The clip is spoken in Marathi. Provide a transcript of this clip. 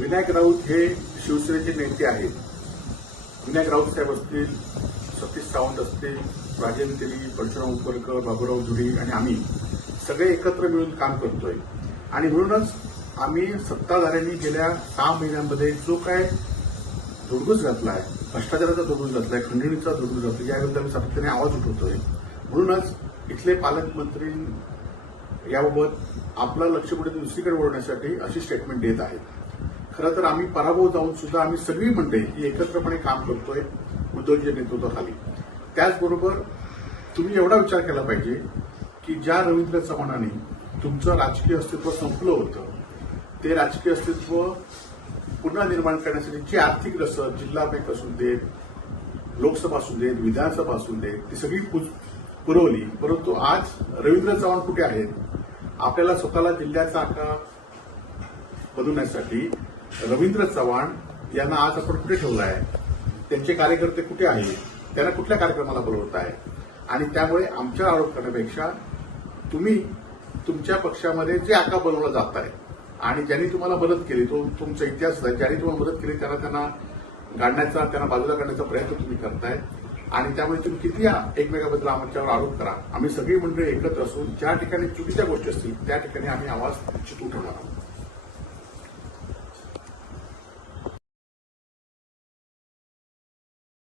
विनायक राऊत हे शिवसेनेचे नेते आहेत विनायक राऊत साहेब असतील सतीश सावंत असतील राजेंद्र तेली परशुराम उपरकर बाबूराव धुरी आणि आम्ही सगळे एकत्र मिळून काम करतोय आणि म्हणूनच आम्ही सत्ताधाऱ्यांनी गेल्या सहा महिन्यांमध्ये जो काय दुडगूस घातला आहे भ्रष्टाचाराचा दुडगूस घातला आहे खंडणीचा जात घातला याबद्दल आम्ही सातत्याने आवाज उठवतोय म्हणूनच इथले पालकमंत्री याबाबत आपलं लक्ष पुढे दुसरीकडे वळवण्यासाठी अशी स्टेटमेंट देत आहेत खरं तर आम्ही पराभव जाऊन सुद्धा आम्ही सगळी मंडळी ही एकत्रपणे काम करतोय उद्धवजी नेतृत्वाखाली त्याचबरोबर तुम्ही एवढा विचार केला पाहिजे की ज्या रवींद्र चव्हाणाने तुमचं राजकीय अस्तित्व संपलं होतं ते राजकीय अस्तित्व पुन्हा निर्माण करण्यासाठी जी आर्थिक रसद जिल्हा बँक असू देत लोकसभा असू देत विधानसभा असू देत ती सगळी पुरवली परंतु आज रवींद्र चव्हाण कुठे आहेत आपल्याला स्वतःला जिल्ह्याचा आकार बनवण्यासाठी रवींद्र चव्हाण यांना आज आपण कुठे ठेवलं आहे त्यांचे कार्यकर्ते कुठे आहेत त्यांना कुठल्या कार्यक्रमाला बोलवत आहे आणि त्यामुळे आमच्या आरोप करण्यापेक्षा तुम्ही तुमच्या पक्षामध्ये जे आका बनवला जात आहे आणि ज्यांनी तुम्हाला मदत केली तो तुमचा इतिहास ज्यांनी तुम्हाला मदत केली त्यांना त्यांना गाडण्याचा त्यांना बाजूला काढण्याचा प्रयत्न तुम्ही करताय आणि त्यामुळे तुम्ही किती एकमेकाबद्दल आमच्यावर आरोप करा आम्ही सगळी मंडळी एकत्र असून ज्या ठिकाणी चुकीच्या गोष्टी असतील त्या ठिकाणी आम्ही आवाज निश्चित उठवणार आहोत